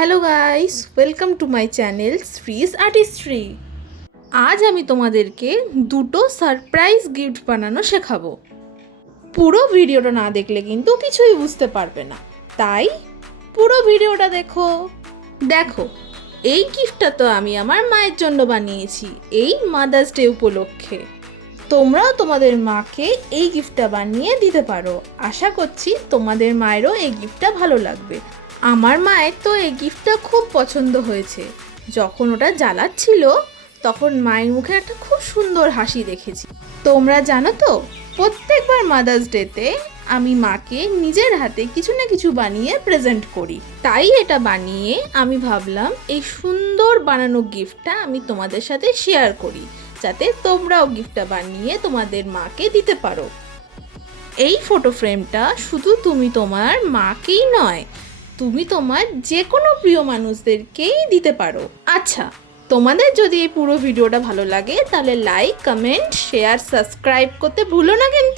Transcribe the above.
Hello guys, welcome to my channel Sree's artistry. আজ আমি তোমাদেরকে দুটো সারপ্রাইজ গিফট বানানো শেখাবো। পুরো ভিডিওটা না দেখলে কিন্তু কিছুই বুঝতে পারবে না, তাই পুরো ভিডিওটা দেখো। দেখো, এই গিফটটা তো আমি আমার মায়ের জন্য বানিয়েছি এই মাদার্স ডে উপলক্ষে। তোমরাও তোমাদের মাকে এই গিফটটা বানিয়ে দিতে পারো। আশা করছি তোমাদের মায়েরও এই গিফটটা ভালো লাগবে। আমার মায়ের তো এই গিফটটা খুব পছন্দ হয়েছে। যখন ওটা জ্বালাচ্ছিল তখন মায়ের মুখে একটা খুব সুন্দর হাসি দেখেছি। তোমরা জানো তো, প্রত্যেকবার মাদার্স ডেতে আমি মাকে নিজের হাতে কিছু না কিছু বানিয়ে প্রেজেন্ট করি। তাই এটা বানিয়ে আমি ভাবলাম এই সুন্দর বানানো গিফটটা আমি তোমাদের সাথে শেয়ার করি, যাতে তোমরাও গিফটটা বানিয়ে তোমাদের মাকে দিতে পারো। এই ফটো ফ্রেমটা শুধু তুমি তোমার মাকেই নয়, তুমি তোমার যে কোনো প্রিয় মানুষদেরকেই দিতে পারো। আচ্ছা, তোমাদের যদি এই পুরো ভিডিওটা ভালো লাগে তাহলে লাইক, কমেন্ট, শেয়ার, সাবস্ক্রাইব করতে ভুলো না কিন্তু।